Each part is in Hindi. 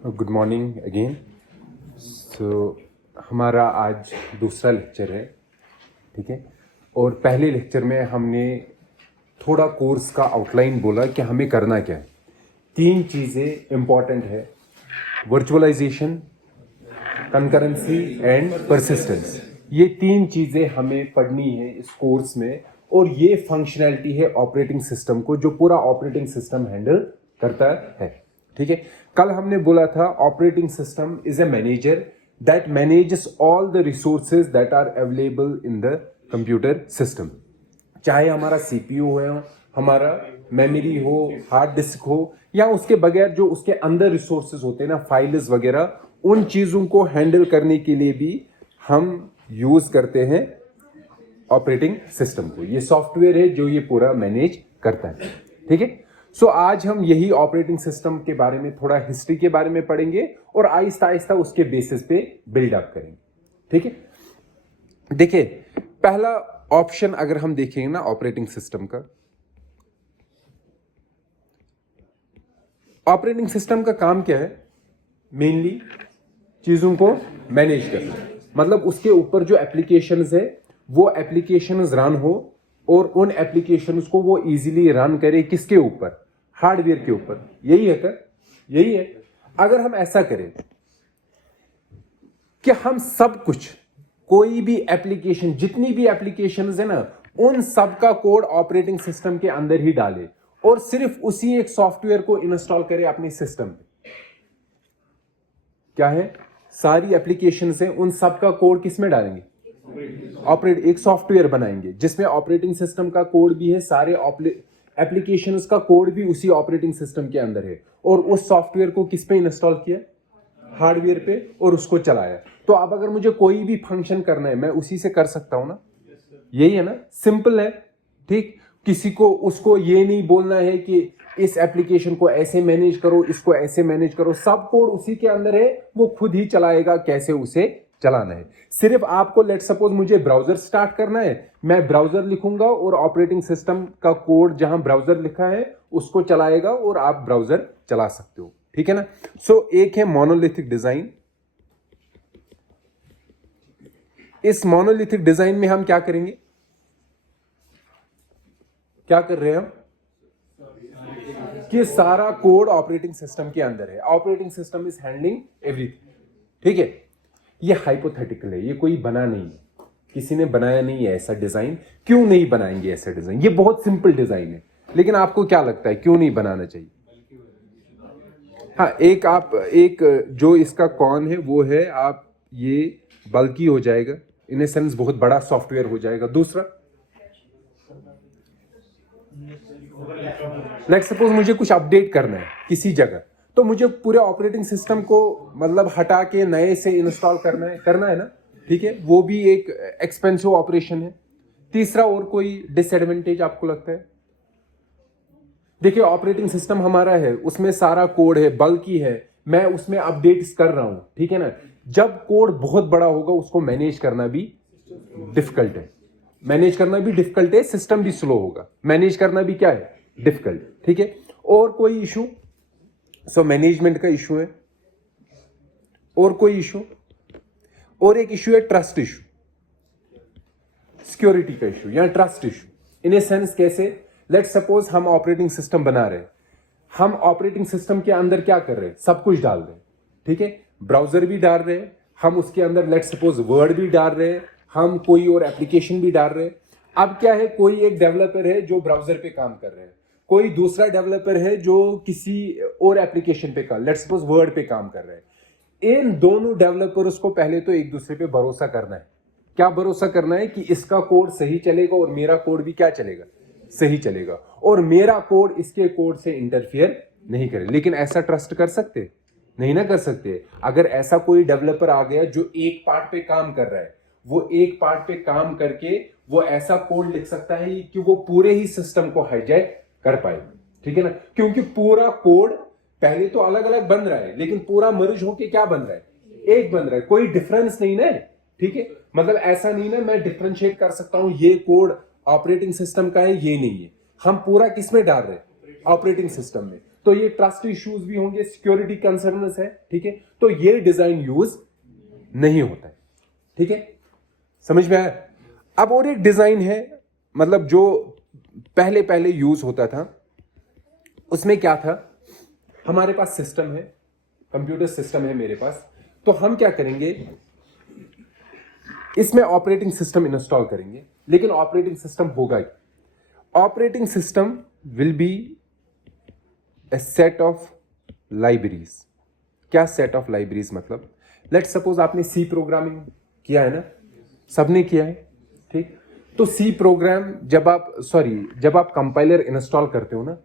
Good morning again. हमारा आज दूसरा लेक्चर है, ठीक है। और पहले लेक्चर में हमने थोड़ा कोर्स का आउटलाइन बोला कि हमें करना क्या है। 3 चीज़ें इम्पॉर्टेंट है: वर्चुअलाइजेशन, कंकरेंसी एंड परसिस्टेंस। ये 3 चीज़ें हमें पढ़नी है इस कोर्स में, और ये फंक्शनैलिटी है ऑपरेटिंग सिस्टम को, जो पूरा ऑपरेटिंग सिस्टम हैंडल करता है, ठीक है। कल हमने बोला था operating system is a manager that manages all the resources that are available in the computer system. चाहे हमारा सीपीयू हो, हमारा मेमोरी हो, हार्ड डिस्क हो, या उसके बगैर जो उसके अंदर रिसोर्सेज होते हैं ना, फाइल्स वगैरह, उन चीज़ों को हैंडल करने के लिए भी हम यूज करते हैं ऑपरेटिंग सिस्टम को। ये सॉफ्टवेयर है जो ये पूरा मैनेज करता है, ठीक है। आज हम यही ऑपरेटिंग सिस्टम के बारे में, थोड़ा हिस्ट्री के बारे में पढ़ेंगे और आहिस्ता आहिस्ता उसके बेसिस पे बिल्डअप करेंगे, ठीक है। देखिए, पहला ऑप्शन अगर हम देखेंगे ना ऑपरेटिंग सिस्टम का, ऑपरेटिंग सिस्टम का काम क्या है? मेनली चीजों को मैनेज करना, मतलब उसके ऊपर जो एप्लीकेशंस है वो एप्लीकेशंस रन हो, और उन एप्लीकेशंस को वो इजीली रन करे। किसके ऊपर? हार्डवेयर के ऊपर। यही है क्या? यही है। अगर हम ऐसा करें कि हम सब कुछ, कोई भी एप्लीकेशन, जितनी भी एप्लीकेशंस है ना, उन सब का कोड ऑपरेटिंग सिस्टम के अंदर ही डाले और सिर्फ उसी एक सॉफ्टवेयर को इंस्टॉल करे अपने सिस्टम पे। क्या है? सारी एप्लीकेशंस हैं, उन सब का कोड किस में डालेंगे? एक सॉफ्टवेयर बनाएंगे जिसमें ऑपरेटिंग सिस्टम का कोड भी है, सारे एप्लीकेशंस का कोड भी उसी ऑपरेटिंग सिस्टम के अंदर है, और उस सॉफ्टवेयर को किस पे इंस्टॉल किया? हार्डवेयर पे, और उसको चलाया। तो अब अगर मुझे कोई भी फंक्शन करना है, मैं उसी से कर सकता हूं ना। यही है ना, सिंपल है, ठीक। किसी को उसको ये नहीं बोलना है कि इस एप्लीकेशन को ऐसे मैनेज करो, इसको ऐसे मैनेज करो, सब कोड उसी के अंदर है, वो खुद ही चलाएगा कैसे उसे चलाना है। सिर्फ आपको, लेट सपोज मुझे ब्राउजर स्टार्ट करना है, मैं ब्राउजर लिखूंगा और ऑपरेटिंग सिस्टम का कोड जहां ब्राउजर लिखा है उसको चलाएगा और आप ब्राउजर चला सकते हो, ठीक है ना। एक है मोनोलिथिक डिजाइन। इस मोनोलिथिक डिजाइन में हम क्या करेंगे? क्या कर रहे हैं हम? कि सारा कोड ऑपरेटिंग सिस्टम के अंदर है, operating system is handling everything, ठीक है। ये हाइपोथेटिकल है, ये कोई बना नहीं है, किसी ने बनाया नहीं है ऐसा डिजाइन। क्यों नहीं बनाएंगे ऐसा डिजाइन? ये बहुत सिंपल डिजाइन है, लेकिन आपको क्या लगता है क्यों नहीं बनाना चाहिए? हाँ, एक जो इसका कौन है वो है, आप ये बल्कि हो जाएगा, इन ए सेंस बहुत बड़ा सॉफ्टवेयर हो जाएगा। दूसरा, लेट्स सपोज मुझे कुछ अपडेट करना है किसी जगह, तो मुझे पूरे ऑपरेटिंग सिस्टम को मतलब हटा के नए से इंस्टॉल करना है ना, ठीक है। वो भी एक एक्सपेंसिव ऑपरेशन है। तीसरा, और कोई डिसएडवांटेज आपको लगता है? देखिए, ऑपरेटिंग सिस्टम हमारा है, उसमें सारा कोड है, बल्कि है, मैं उसमें अपडेट्स कर रहा हूं, ठीक है ना। जब कोड बहुत बड़ा होगा उसको मैनेज करना भी डिफिकल्ट है, मैनेज करना भी डिफिकल्ट है, सिस्टम भी स्लो होगा, मैनेज करना भी क्या है? डिफिकल्ट, ठीक है। और कोई इशू? मैनेजमेंट का इशू है। और कोई इशू? और एक इशू है ट्रस्ट इशू, सिक्योरिटी का इशू या trust issue. In a sense कैसे? लेट सपोज हम ऑपरेटिंग सिस्टम बना रहे हैं, हम ऑपरेटिंग सिस्टम के अंदर क्या कर रहे हैं? सब कुछ डाल रहे हैं, ठीक है। ब्राउजर भी डाल रहे हैं हम, उसके अंदर लेट सपोज वर्ड भी डाल रहे हैं हम, कोई और एप्लीकेशन भी डाल रहे हैं। अब क्या है, कोई एक डेवलपर है जो ब्राउजर पे काम कर रहे हैं, कोई दूसरा डेवलपर है जो किसी और एप्लीकेशन पे काम, लेट सपोज वर्ड पे काम कर रहे हैं। इन दोनों डेवलपर्स को पहले तो एक दूसरे पे भरोसा करना है। क्या भरोसा करना है? कि इसका कोड सही चलेगा और मेरा कोड भी क्या चलेगा? सही चलेगा, और मेरा कोड इसके कोड से इंटरफियर नहीं करे। लेकिन ऐसा ट्रस्ट कर सकते? नहीं ना कर सकते। अगर ऐसा कोई डेवलपर आ गया जो एक पार्ट पे काम कर रहा है, वो एक पार्ट पे काम करके वो ऐसा कोड लिख सकता है कि वो पूरे ही सिस्टम को हाईजैक कर पाए, ठीक है ना। क्योंकि पूरा कोड पहले तो अलग अलग बन रहा है, लेकिन पूरा मर्ज होके क्या बन रहा है? एक बन रहा है, कोई डिफरेंस नहीं ना, ठीक है। मतलब ऐसा नहीं ना मैं डिफरेंशिएट कर सकता हूं ये कोड ऑपरेटिंग सिस्टम का है, ये नहीं है। हम पूरा किस में डाल रहे हैं? ऑपरेटिंग सिस्टम में। तो ये ट्रस्ट इश्यूज भी होंगे, सिक्योरिटी कंसर्न्स है, ठीक है, तो ये डिजाइन यूज नहीं होता है, ठीक है, समझ में आया। अब और एक डिजाइन है, मतलब जो पहले पहले यूज होता था, उसमें क्या था, हमारे पास सिस्टम है, कंप्यूटर सिस्टम है मेरे पास, तो हम क्या करेंगे, इसमें ऑपरेटिंग सिस्टम इंस्टॉल करेंगे, लेकिन ऑपरेटिंग सिस्टम होगा ही, operating system will be a set of libraries. क्या सेट ऑफ लाइब्रेरीज मतलब, लेट सपोज आपने सी प्रोग्रामिंग किया है ना, सबने किया है, ठीक, तो सी प्रोग्राम जब आप कंपाइलर इंस्टॉल करते हो ना,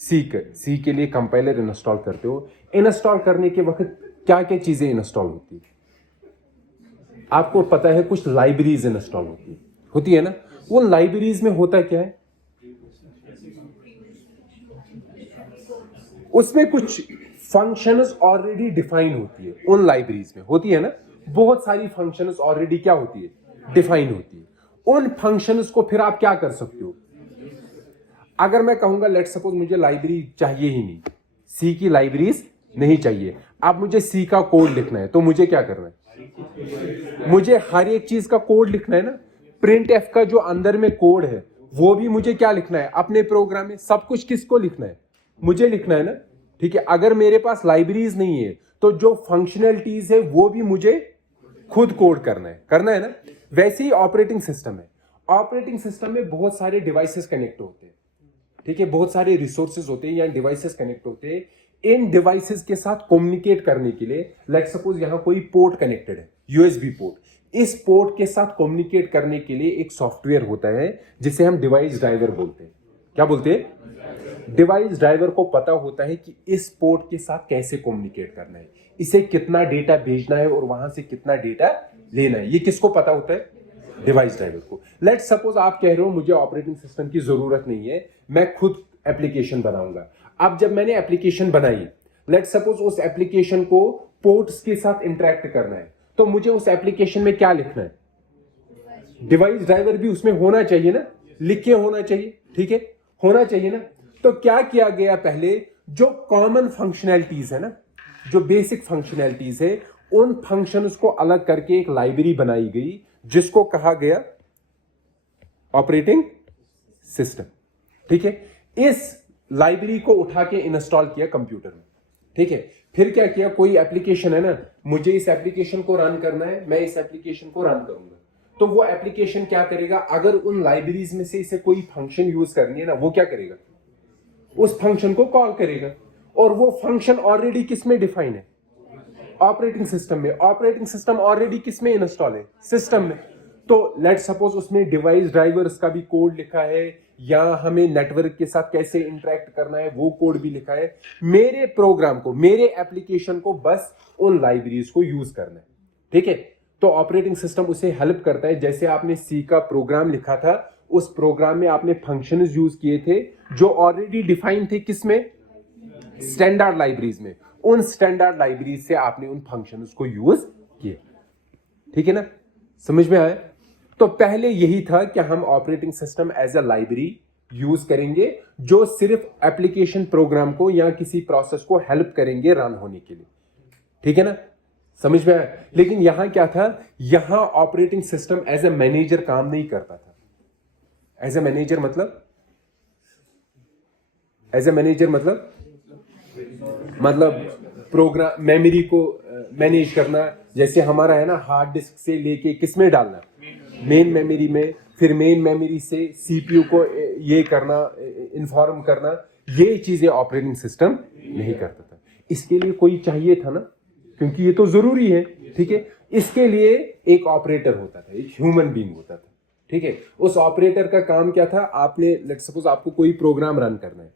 सी के लिए कंपाइलर इंस्टॉल करते हो, इंस्टॉल करने के वक्त क्या क्या चीजें इंस्टॉल होती है, आपको पता है, कुछ लाइब्रेरीज इंस्टॉल होती है ना, उन लाइब्रेरीज में होता क्या है, उसमें कुछ फंक्शंस ऑलरेडी डिफाइन होती है, उन लाइब्रेरीज में होती है ना, बहुत सारी फंक्शंस ऑलरेडी क्या होती है, डिफाइन होती है। उन फंक्शंस को फिर आप क्या कर सकते हो, अगर मैं कहूंगा लेट सपोज मुझे लाइब्रेरी चाहिए ही नहीं, सी की लाइब्रेरीज नहीं चाहिए, अब मुझे सी का कोड लिखना है, तो मुझे क्या करना है, मुझे हर एक चीज का कोड लिखना है ना, प्रिंट एफ का जो अंदर में कोड है वो भी मुझे क्या लिखना है, अपने प्रोग्राम में सब कुछ किसको लिखना है, मुझे लिखना है ना, ठीक है। अगर मेरे पास लाइब्रेरीज नहीं है तो जो फंक्शनैलिटीज है वो भी मुझे खुद कोड करना है ना। वैसे ही ऑपरेटिंग सिस्टम है, ऑपरेटिंग सिस्टम में बहुत सारे डिवाइसेस कनेक्ट होते हैं, ठीक है, बहुत सारे रिसोर्सेज होते हैं या डिवाइसेस कनेक्ट होते हैं। इन डिवाइसेस के साथ कम्युनिकेट करने के लिए लेट सपोज यहां कोई पोर्ट कनेक्टेड है, यूएसबी पोर्ट, इस पोर्ट के साथ कम्युनिकेट करने के लिए एक सॉफ्टवेयर होता है जिसे हम डिवाइस ड्राइवर बोलते हैं। क्या बोलते हैं, डिवाइस ड्राइवर को पता होता है कि इस पोर्ट के साथ कैसे कम्युनिकेट करना है, इसे कितना डेटा भेजना है और वहां से कितना डेटा लेना है, ये किसको पता होता है, डिवाइस ड्राइवर को। लेट सपोज आप कह रहे हो मुझे ऑपरेटिंग सिस्टम की जरूरत नहीं है, मैं खुद एप्लीकेशन बनाऊंगा। अब जब मैंने एप्लीकेशन बनाई, लेट सपोज उस एप्लीकेशन को पोर्ट्स के साथ इंटरेक्ट करना है, तो मुझे उस एप्लीकेशन में क्या लिखना है, डिवाइस ड्राइवर भी उसमें होना चाहिए ना, लिख के होना चाहिए, ठीक है, होना चाहिए ना। तो क्या किया गया, पहले जो कॉमन फंक्शनैलिटीज है ना, जो बेसिक फंक्शनैलिटीज है, उन फंक्शंस को अलग करके एक लाइब्रेरी बनाई गई जिसको कहा गया ऑपरेटिंग सिस्टम, ठीक है। इस लाइब्रेरी को उठा के इंस्टॉल किया कंप्यूटर में, ठीक है। फिर क्या किया, कोई एप्लीकेशन है ना, मुझे इस एप्लीकेशन को रन करना है, मैं इस एप्लीकेशन को रन करूंगा, तो वो एप्लीकेशन क्या करेगा, अगर उन लाइब्रेरीज में से इसे कोई फंक्शन यूज करनी है ना, वो क्या करेगा, उस फंक्शन को कॉल करेगा, और वो फंक्शन ऑलरेडी किस में डिफाइन है, ऑपरेटिंग सिस्टम में। ऑपरेटिंग सिस्टम ऑलरेडी किस में इंस्टॉल है, सिस्टम में। तो लेट सपोज उसमें डिवाइस ड्राइवर्स का भी कोड लिखा है, या हमें नेटवर्क के साथ कैसे इंटरेक्ट करना है वो कोड भी लिखा है। मेरे प्रोग्राम को, मेरे एप्लीकेशन को बस उन लाइब्रेरीज को यूज करना है, ठीक है। तो ऑपरेटिंग सिस्टम उसे हेल्प करता है, जैसे आपने सी का प्रोग्राम लिखा था, उस प्रोग्राम में आपने फंक्शंस यूज किए थे जो ऑलरेडी डिफाइन थे, किसमें, स्टैंडर्ड लाइब्रेरीज में। उन स्टैंडर्ड लाइब्रेरीज से आपने उन फंक्शंस को यूज किए, ठीक है ना, समझ में आया। तो पहले यही था कि हम operating system as a library use करेंगे जो सिर्फ एप्लीकेशन प्रोग्राम को या किसी प्रोसेस को हेल्प करेंगे रन होने के लिए, ठीक है ना, समझ में आया। लेकिन यहां क्या था, यहां operating system as a manager काम नहीं करता था। एज ए मैनेजर मतलब, एज ए मैनेजर मतलब प्रोग्राम मेमोरी को मैनेज करना, जैसे हमारा है ना, हार्ड डिस्क से लेके किस में डालना, मेन मेमोरी में, फिर मेन मेमोरी से सीपीयू को ये करना, इन्फॉर्म करना, ये चीजें ऑपरेटिंग सिस्टम नहीं करता था। इसके लिए कोई चाहिए था ना, क्योंकि ये तो जरूरी है, ठीक है। इसके लिए एक ऑपरेटर होता था, एक ह्यूमन बीइंग होता था, ठीक है। उस ऑपरेटर का काम क्या था, आपने लेट सपोज आपको कोई प्रोग्राम रन करना है,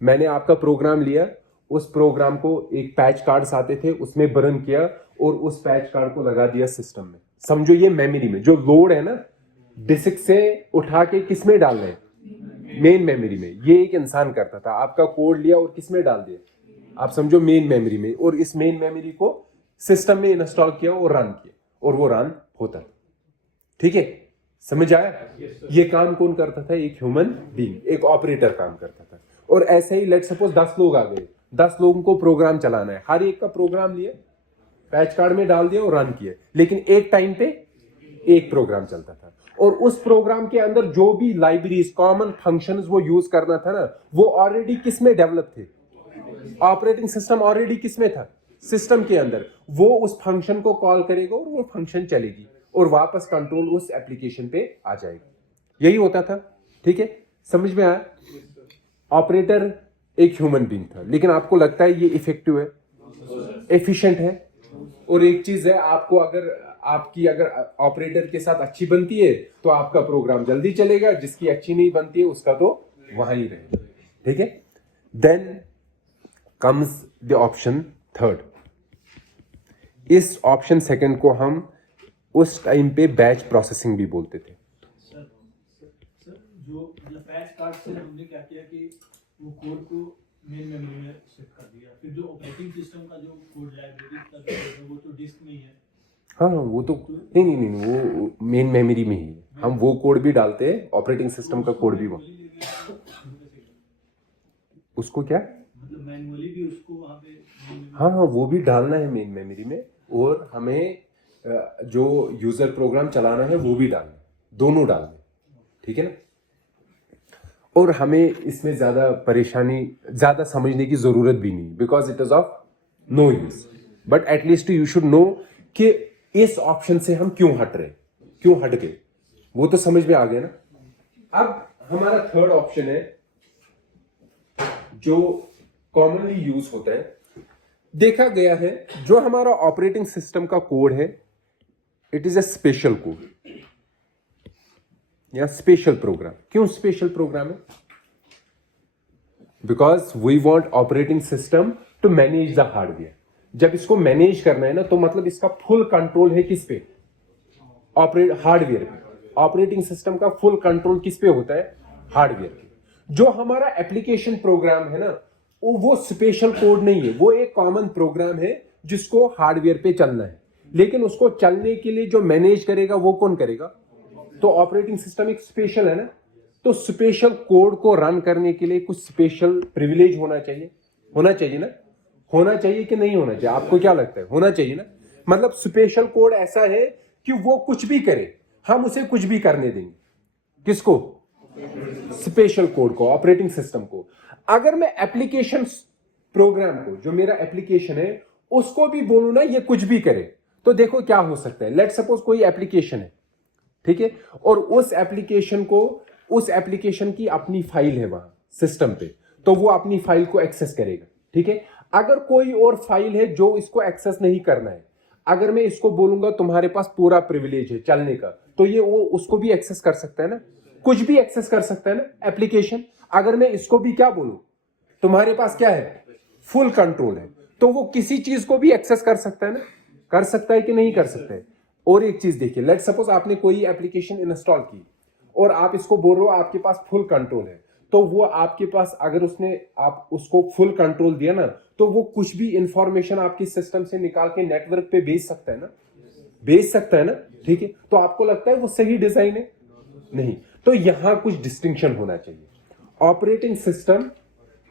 मैंने आपका प्रोग्राम लिया, उस प्रोग्राम को एक पैच कार्ड्स आते थे उसमें बर्न किया और उस पैच कार्ड को लगा दिया सिस्टम में। समझो ये मेमोरी में जो लोड है ना, डिस्क से उठा के किस में डालना है, मेन मेमोरी में। ये एक इंसान करता था, आपका कोड लिया और किस में डाल दिया, आप समझो मेन मेमोरी में, और इस मेन मेमोरी को सिस्टम में इंस्टॉल किया और रन किया, और वो रन होता था, ठीक है, समझ आया। ये काम कौन करता था, एक ह्यूमन बीइंग, एक ऑपरेटर काम करता था। और ऐसे ही लेट सपोज 10 लोग आ गए, 10 लोगों को प्रोग्राम चलाना है, हर एक का प्रोग्राम लिया, पैच कार्ड में डाल दिया और रन किया, लेकिन एक टाइम पे एक प्रोग्राम चलता था। और उस प्रोग्राम के अंदर जो भी लाइब्रेरीज, कॉमन फंक्शंस वो यूज करना था ना, वो ऑलरेडी किस में डेवलप थे? ऑपरेटिंग सिस्टम ऑलरेडी किस में था? सिस्टम के अंदर। वो उस फंक्शन को कॉल करेगा और वो फंक्शन चलेगी और वापस कंट्रोल उस एप्लीकेशन पे आ जाएगा। यही होता था। ठीक है, समझ में आया? ऑपरेटर एक ह्यूमन बीइंग था, लेकिन आपको लगता है ये इफेक्टिव है, एफिशिएंट है? और एक चीज है, आपको अगर ऑपरेटर के साथ अच्छी बनती है तो आपका प्रोग्राम जल्दी चलेगा, जिसकी अच्छी नहीं बनती है उसका तो वहां ही रहेगा। ठीक है, then comes the option third. इस ऑप्शन सेकंड को हम उस टाइम पे बैच प्रोसेसिंग भी बोलते थे। सर जो मतलब बैच कार्ड से हमने क्या किया कि वो कोड को मेन मेमोरी में शिफ्ट कर दिया, फिर जो ऑपरेटिंग सिस्टम का जो कोड लाइब्रेरी का है वो तो डिस्क में ही है। हाँ, वो तो नहीं, वो मेन मेमोरी में ही है। हम वो कोड भी डालते हैं, ऑपरेटिंग सिस्टम का कोड भी वो। उसको क्या मतलब मैनुअली भी उसको वहाँ पे हाँ, वो भी डालना है मेन मेमोरी में, और हमें जो यूजर प्रोग्राम चलाना है वो भी डालना है, दोनों डालना है। ठीक है ना? और हमें इसमें ज्यादा समझने की जरूरत भी नहीं, because it is of no use, but at least you should know कि इस ऑप्शन से हम क्यों हट रहे, क्यों हट गए, वो तो समझ में आ गया ना। अब हमारा थर्ड ऑप्शन है जो कॉमनली यूज होता है, देखा गया है, जो हमारा ऑपरेटिंग सिस्टम का कोड है, it is a special code या स्पेशल प्रोग्राम। क्यों स्पेशल प्रोग्राम है? Because we want operating system to manage the hardware. जब इसको मैनेज करना है ना, तो मतलब इसका फुल कंट्रोल है किस पे? हार्डवेयर पे। ऑपरेटिंग सिस्टम का फुल कंट्रोल किस पे होता है? हार्डवेयर पे। जो हमारा एप्लीकेशन प्रोग्राम है ना, वो स्पेशल कोड नहीं है, वो एक कॉमन प्रोग्राम है जिसको हार्डवेयर पे चलना है, लेकिन उसको चलने के लिए जो मैनेज करेगा वो कौन करेगा? तो ऑपरेटिंग सिस्टम एक स्पेशल है ना, तो स्पेशल कोड को रन करने के लिए कुछ स्पेशल प्रिविलेज होना चाहिए ना? होना चाहिए कि नहीं होना चाहिए? आपको क्या लगता है? होना चाहिए ना? मतलब स्पेशल कोड ऐसा है कि वो कुछ भी करे, हम उसे कुछ भी करने देंगे। किसको? स्पेशल कोड को, ऑपरेटिंग सिस्टम को। अगर मैं एप्लीकेशन प्रोग्राम को, जो मेरा एप्लीकेशन है, उसको भी बोलूं ना ये कुछ भी करे, तो देखो क्या हो सकता है। लेट सपोज कोई एप्लीकेशन है, ठीक है, और उस एप्लीकेशन की अपनी फाइल है वहां सिस्टम पे, तो वो अपनी फाइल को एक्सेस करेगा। ठीक है, अगर कोई और फाइल है जो इसको एक्सेस नहीं करना है, अगर मैं इसको बोलूंगा तुम्हारे पास पूरा प्रिविलेज है चलने का, तो ये वो उसको भी एक्सेस कर सकता है ना, कुछ भी एक्सेस कर सकता है ना एप्लीकेशन। अगर मैं इसको भी क्या बोलूं, तुम्हारे पास क्या है? फुल कंट्रोल है, तो वो किसी चीज को भी एक्सेस कर सकता है ना? कर सकता है कि नहीं कर सकता है? और एक चीज देखिए, लेट सपोज आपने कोई एप्लीकेशन इंस्टॉल की और आप इसको बोल रहे हो आपके पास फुल कंट्रोल है, तो वो आपके पास, अगर आप उसको फुल कंट्रोल दिया ना, तो वो कुछ भी इंफॉर्मेशन आपके सिस्टम से निकाल के नेटवर्क पे भेज सकता है ना? भेज सकता है ना? ठीक है, तो आपको लगता है वो सही डिजाइन है? नहीं। तो यहां कुछ डिस्टिंक्शन होना चाहिए। ऑपरेटिंग सिस्टम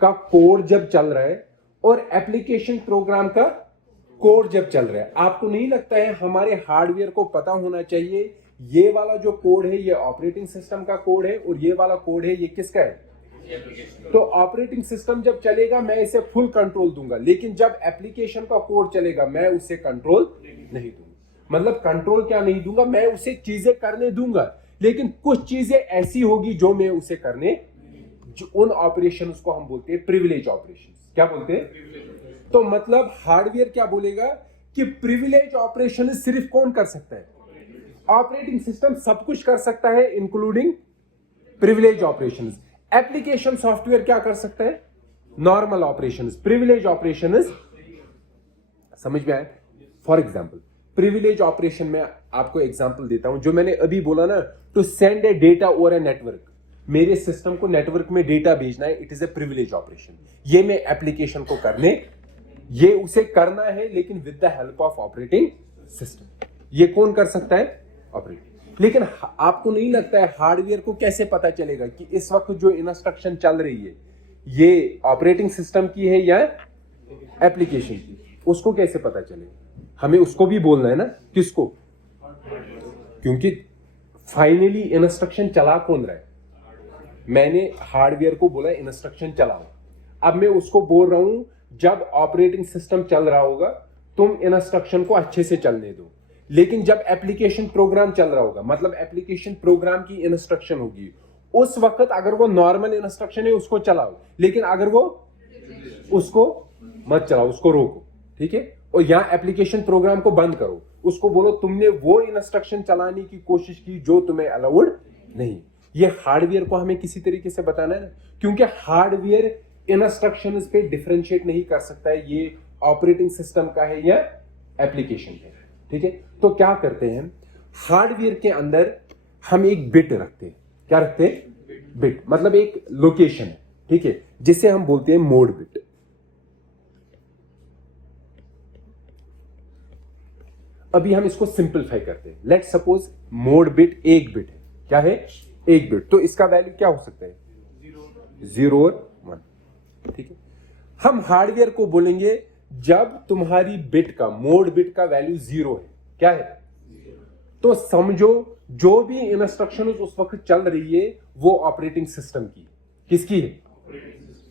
का कोड जब चल रहा है और एप्लीकेशन प्रोग्राम का कोड जब चल रहा है, आपको नहीं लगता है हमारे हार्डवेयर को पता होना चाहिए ये वाला जो कोड है ये ऑपरेटिंग सिस्टम का कोड है और ये वाला कोड है ये किसका है? तो ऑपरेटिंग सिस्टम जब चलेगा मैं इसे फुल कंट्रोल दूंगा, लेकिन जब एप्लीकेशन का कोड चलेगा मैं उसे कंट्रोल नहीं दूंगा। मतलब कंट्रोल क्या नहीं दूंगा, मैं उसे चीजें करने दूंगा, लेकिन कुछ चीजें ऐसी होगी जो मैं उसे करने, जो उन ऑपरेशन को हम बोलते हैं प्रिविलेज ऑपरेशन। क्या बोलते हैं? तो मतलब हार्डवेयर क्या बोलेगा कि प्रिविलेज ऑपरेशन सिर्फ कौन कर सकता है? ऑपरेटिंग सिस्टम सब कुछ कर सकता है including privilege operations. Application software क्या कर सकता है? Normal operations. प्रिविलेज ऑपरेशंस समझ में आया? फॉर एग्जांपल प्रिविलेज ऑपरेशन में आपको एग्जांपल देता हूं, जो मैंने अभी बोला ना, to send a data over a network, मेरे सिस्टम को नेटवर्क में डेटा भेजना है, it is a privilege operation. ये मैं एप्लीकेशन को ये उसे करना है, लेकिन with the help of operating system. ये कौन कर सकता है? ऑपरेटिंग। लेकिन आपको नहीं लगता है हार्डवेयर को कैसे पता चलेगा कि इस वक्त जो इंस्ट्रक्शन चल रही है ये ऑपरेटिंग सिस्टम की है या एप्लीकेशन की, उसको कैसे पता चलेगा? हमें उसको भी बोलना है ना, किसको? क्योंकि फाइनली इंस्ट्रक्शन चला कौन रहा है? मैंने हार्डवेयर को बोला इंस्ट्रक्शन चलाओ, अब मैं उसको बोल रहा हूं जब ऑपरेटिंग सिस्टम चल रहा होगा तुम इंस्ट्रक्शन को अच्छे से चलने दो, लेकिन जब एप्लीकेशन प्रोग्राम चल रहा होगा, मतलब एप्लीकेशन प्रोग्राम की इंस्ट्रक्शन होगी, उस वक्त अगर वो नॉर्मल इंस्ट्रक्शन है उसको चलाओ, लेकिन अगर वो उसको मत चलाओ, उसको रोको, ठीक है? और यहां एप्लीकेशन प्रोग्राम को बंद करो, उसको बोलो तुमने वो इंस्ट्रक्शन चलाने की कोशिश की जो तुम्हें अलाउड नहीं। ये हार्डवेयर को हमें किसी तरीके से बताना है ना, क्योंकि हार्डवेयर इंस्ट्रक्शंस पे डिफरेंशिएट नहीं कर सकता है ये ऑपरेटिंग सिस्टम का है या एप्लीकेशन का है, ठीक है? तो क्या करते हैं, हार्डवेयर के अंदर हम एक बिट रखते हैं। क्या रखते हैं? बिट, मतलब एक लोकेशन है, ठीक है, जिसे हम बोलते हैं मोड बिट। अभी हम इसको सिंपलीफाई करते हैं। लेट्स सपोज मोड बिट एक बिट है। क्या है? एक बिट। तो इसका वैल्यू क्या हो सकता है? 0 और 1, ठीक है? हम हार्डवेयर को बोलेंगे जब तुम्हारी बिट का, मोड बिट का वैल्यू 0 है, क्या है? तो समझो जो भी इंस्ट्रक्शन उस वक्त चल रही है वो ऑपरेटिंग सिस्टम की, किसकी है?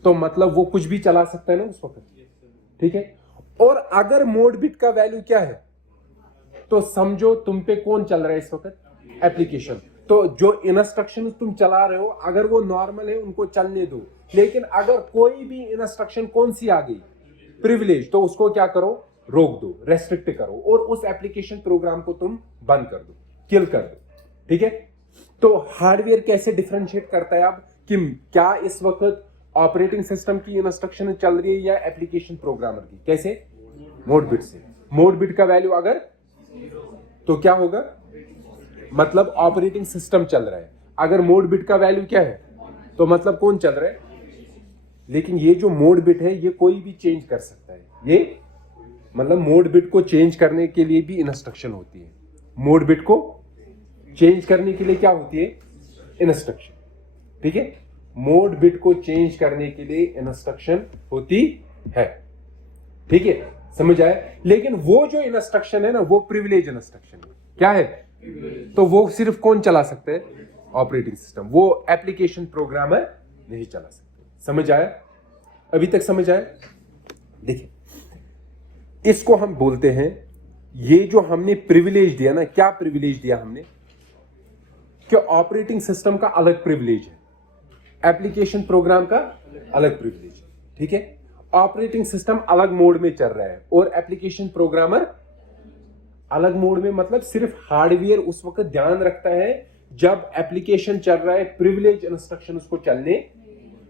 तो मतलब वो कुछ भी चला सकता है ना उस वक्त, ठीक है? और अगर मोड बिट का वैल्यू क्या है, तो समझो तुम पे कौन चल रहा है इस वक्त? एप्लीकेशन। तो जो इंस्ट्रक्शन तुम चला रहे हो अगर वो नॉर्मल है उनको चलने दो, लेकिन अगर कोई भी इंस्ट्रक्शन कौन सी आ गई? प्रिविलेज, तो उसको क्या करो? रोक दो, रेस्ट्रिक्ट करो, और उस एप्लीकेशन प्रोग्राम को तुम बंद कर दो, किल कर दो, ठीक है? तो हार्डवेयर कैसे डिफरेंशिएट करता है अब कि क्या इस वक्त ऑपरेटिंग सिस्टम की इंस्ट्रक्शन चल रही है या एप्लीकेशन प्रोग्रामर की? कैसे? मोड बिट से। मोड बिट का वैल्यू अगर, तो क्या होगा? मतलब ऑपरेटिंग सिस्टम चल रहा है। अगर मोड बिट का वैल्यू क्या है, तो मतलब कौन चल रहा है? लेकिन ये जो मोड बिट है ये कोई भी चेंज कर सकता है। ये मतलब मोड बिट को चेंज करने के लिए भी इंस्ट्रक्शन होती है। मोड बिट को चेंज करने के लिए क्या होती है? इंस्ट्रक्शन, ठीक है? मोड बिट को चेंज करने के लिए इंस्ट्रक्शन होती है, ठीक है? समझ आया? लेकिन वो जो इंस्ट्रक्शन है ना वो प्रिविलेज इंस्ट्रक्शन है। क्या है? तो वो सिर्फ कौन चला सकते हैं? Operating system. वो एप्लीकेशन प्रोग्रामर नहीं चला सकते। समझ आया? अभी तक समझ आया? देखिए, इसको हम बोलते हैं, ये जो हमने प्रिविलेज दिया ना, क्या प्रिविलेज दिया हमने? कि ऑपरेटिंग सिस्टम का अलग प्रिविलेज है, एप्लीकेशन प्रोग्राम का अलग प्रिविलेज है, ठीक है? ऑपरेटिंग सिस्टम अलग मोड में चल रहा है और एप्लीकेशन प्रोग्रामर अलग मोड में। मतलब सिर्फ हार्डवेयर उस वक्त ध्यान रखता है जब एप्लीकेशन चल रहा है प्रिविलेज इंस्ट्रक्शन उसको चलने,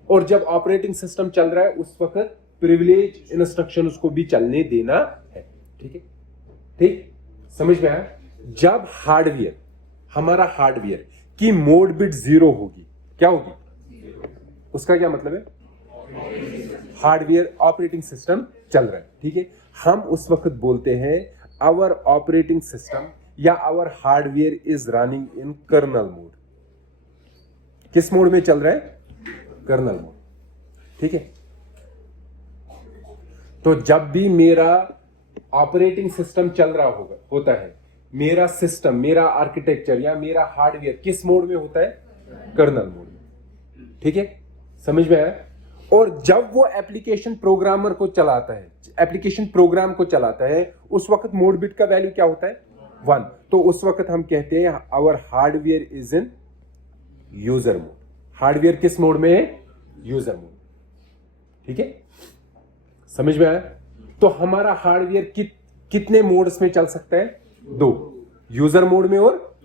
और जब ऑपरेटिंग सिस्टम चल रहा है उस वक्त प्रिविलेज इंस्ट्रक्शन उसको भी चलने देना है, ठीक है? ठीक, समझ में आया? जब हार्डवेयर, हमारा हार्डवेयर की मोड बिट 0 होगी, क्या होगी? उसका क्या मतलब है? हार्डवेयर ऑपरेटिंग सिस्टम चल रहा है, ठीक है? हम उस वक्त बोलते हैं आवर ऑपरेटिंग सिस्टम या our hardware is running in kernel mode. किस मोड में चल रहा है? कर्नल मोड, ठीक है? तो जब भी मेरा ऑपरेटिंग सिस्टम चल रहा होता है, मेरा सिस्टम, मेरा आर्किटेक्चर या मेरा हार्डवेयर किस मोड में होता है? कर्नल मोड में, ठीक है? समझ में आया? और जब वो एप्लीकेशन प्रोग्रामर को चलाता है, एप्लीकेशन प्रोग्राम को चलाता है, उस वक्त मोड बिट का वैल्यू क्या होता है? 1। तो उस वक्त हम कहते हैं our hardware is in user mode. Hardware किस मोड में है? यूजर मोड, ठीक है? समझ में आया? तो हमारा हार्डवेयर कितने मोड्स में चल सकता है? 2, यूजर मोड में, और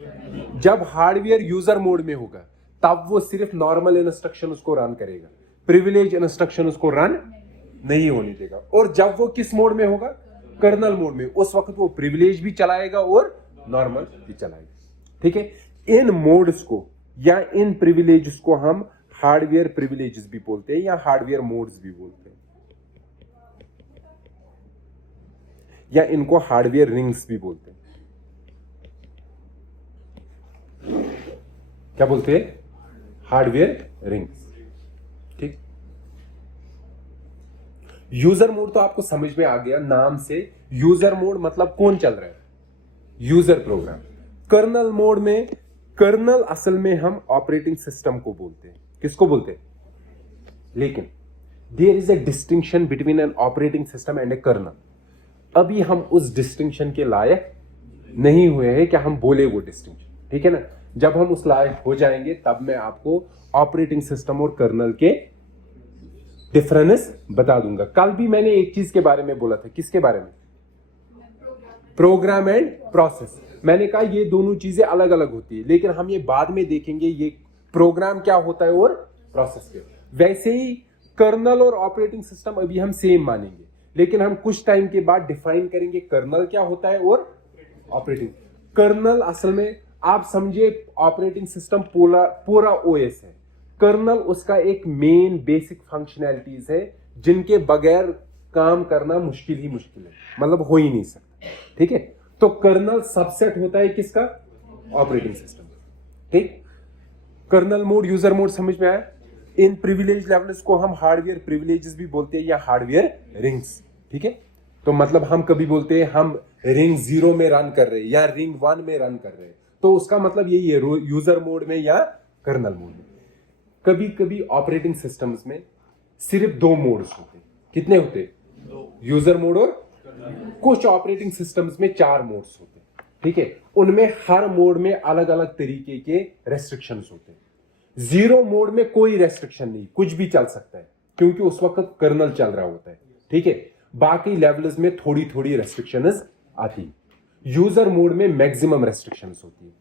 जब हार्डवेयर यूजर मोड में होगा तब वो सिर्फ नॉर्मल इंस्ट्रक्शन उसको रन करेगा, प्रिविलेज इंस्ट्रक्शन उसको रन नहीं होने देगा। और जब वो किस मोड में होगा? कर्नल मोड में, उस वक्त वो प्रिविलेज भी चलाएगा और नॉर्मल भी चलाएगा, ठीक है? इन मोड्स को या इन प्रिविलेजेस को हम हार्डवेयर प्रिविलेजेस भी बोलते हैं या हार्डवेयर मोड्स भी बोलते हैं, या इनको हार्डवेयर रिंग्स भी बोलते हैं। क्या बोलते हैं? हार्डवेयर रिंग्स, ठीक? यूजर मोड तो आपको समझ में आ गया नाम से। यूजर मोड मतलब कौन चल रहा है, यूजर प्रोग्राम। कर्नल मोड में, कर्नल असल में हम ऑपरेटिंग सिस्टम को बोलते हैं। किसको बोलते हैं? लेकिन there is a distinction between an operating system and a kernel. अभी हम उस डिस्टिंक्शन के लायक नहीं हुए हैं कि हम बोले वो डिस्टिंक्शन, ठीक है ना। जब हम उस लायक हो जाएंगे तब मैं आपको ऑपरेटिंग सिस्टम और कर्नल के डिफरेंस बता दूंगा। कल भी मैंने एक चीज के बारे में बोला था, किसके बारे में? Program and process. मैंने कहा ये दोनों चीजें अलग अलग होती है, लेकिन हम ये बाद में देखेंगे ये प्रोग्राम क्या होता है और प्रोसेस क्या। वैसे ही कर्नल और ऑपरेटिंग सिस्टम अभी हम सेम मानेंगे, लेकिन हम कुछ टाइम के बाद डिफाइन करेंगे कर्नल क्या होता है और ऑपरेटिंग। कर्नल असल में आप समझिए ऑपरेटिंग सिस्टम पूरा ओएस है। कर्नल उसका एक मेन बेसिक फंक्शनैलिटीज है जिनके बगैर काम करना मुश्किल ही मुश्किल है, मतलब हो ही नहीं सकता, ठीक है। तो कर्नल सबसेट होता है किसका? ऑपरेटिंग सिस्टम, ठीक। कर्नल मोड, यूजर मोड समझ में आया। इन प्रिविलेज लेवल्स को हम हार्डवेयर प्रिविलेजेस भी बोलते हैं या हार्डवेयर रिंग्स, ठीक है। तो मतलब हम कभी बोलते हैं हम रिंग 0 में रन कर रहे हैं या रिंग 1 में रन कर रहे हैं, तो उसका मतलब यही है यूजर मोड में या कर्नल मोड में। कभी कभी ऑपरेटिंग सिस्टम्स में सिर्फ 2 मोड्स होते हैं। कितने होते हैं? 2, यूजर मोड और कुछ ऑपरेटिंग सिस्टम्स में 4 मोड्स होते हैं, ठीक है। उनमें हर मोड में अलग अलग तरीके के रेस्ट्रिक्शंस होते हैं। 0 मोड में कोई रेस्ट्रिक्शन नहीं, कुछ भी चल सकता है क्योंकि उस वक्त कर्नल चल रहा होता है, ठीक है। बाकी लेवल्स में थोड़ी थोड़ी रेस्ट्रिक्शंस आती है। यूजर मोड में मैक्सिमम रेस्ट्रिक्शंस होती है।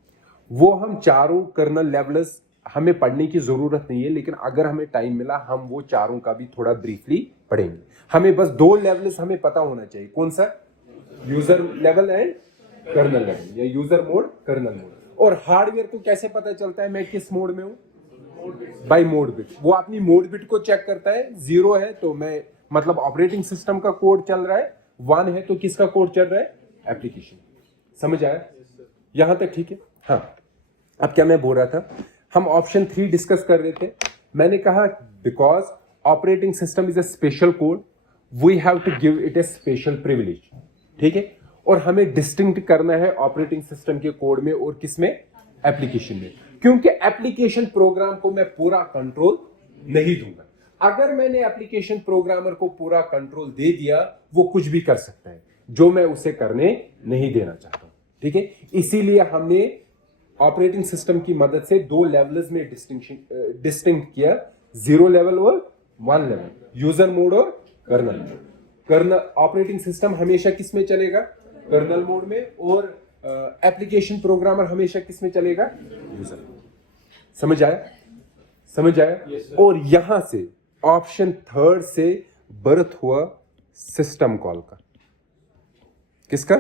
वो हम चारों कर्नल लेवल्स हमें पढ़ने की जरूरत नहीं है, लेकिन अगर हमें टाइम मिला हम वो चारों का भी थोड़ा ब्रीफली पढ़ेंगे। हमें बस 2 लेवल्स हमें पता होना चाहिए, कौन सा? User level and kernel level, या यूजर मोड, कर्नल मोड। और हार्डवेयर को कैसे पता चलता है मैं किस मोड में हूं? By mode bit. वो अपनी मोड बिट को चेक करता है। 0 है तो मैं मतलब ऑपरेटिंग सिस्टम का कोड चल रहा है, 1 है तो किसका कोड चल रहा है? एप्लीकेशन। समझ आया यहां तक? ठीक है। हाँ, अब क्या मैं बोल रहा था, हम ऑप्शन 3 डिस्कस कर रहे थे। मैंने कहा because operating system is a special code we have to give it a special privilege, ठीक है। और हमें डिस्टिंक्ट करना है ऑपरेटिंग सिस्टम के कोड में और किसमें? एप्लीकेशन में, क्योंकि एप्लीकेशन प्रोग्राम को मैं पूरा कंट्रोल नहीं दूंगा। अगर मैंने एप्लीकेशन प्रोग्रामर को पूरा कंट्रोल दे दिया वो कुछ भी कर सकता है जो मैं उसे करने नहीं देना चाहता हूं, ठीक है। इसीलिए हमने ऑपरेटिंग सिस्टम की मदद से 2 लेवल्स में डिस्टिंक्ट किया, 0 लेवल और 1 लेवल, यूजर मोड और कर्नल। कर्नल ऑपरेटिंग सिस्टम हमेशा किस में चलेगा? कर्नल मोड में। और एप्लीकेशन प्रोग्रामर हमेशा किस में चलेगा? यूजर। समझ आया? समझ आया? Yes, और यहां से ऑप्शन 3 से बर्थ हुआ सिस्टम कॉल का। किसका?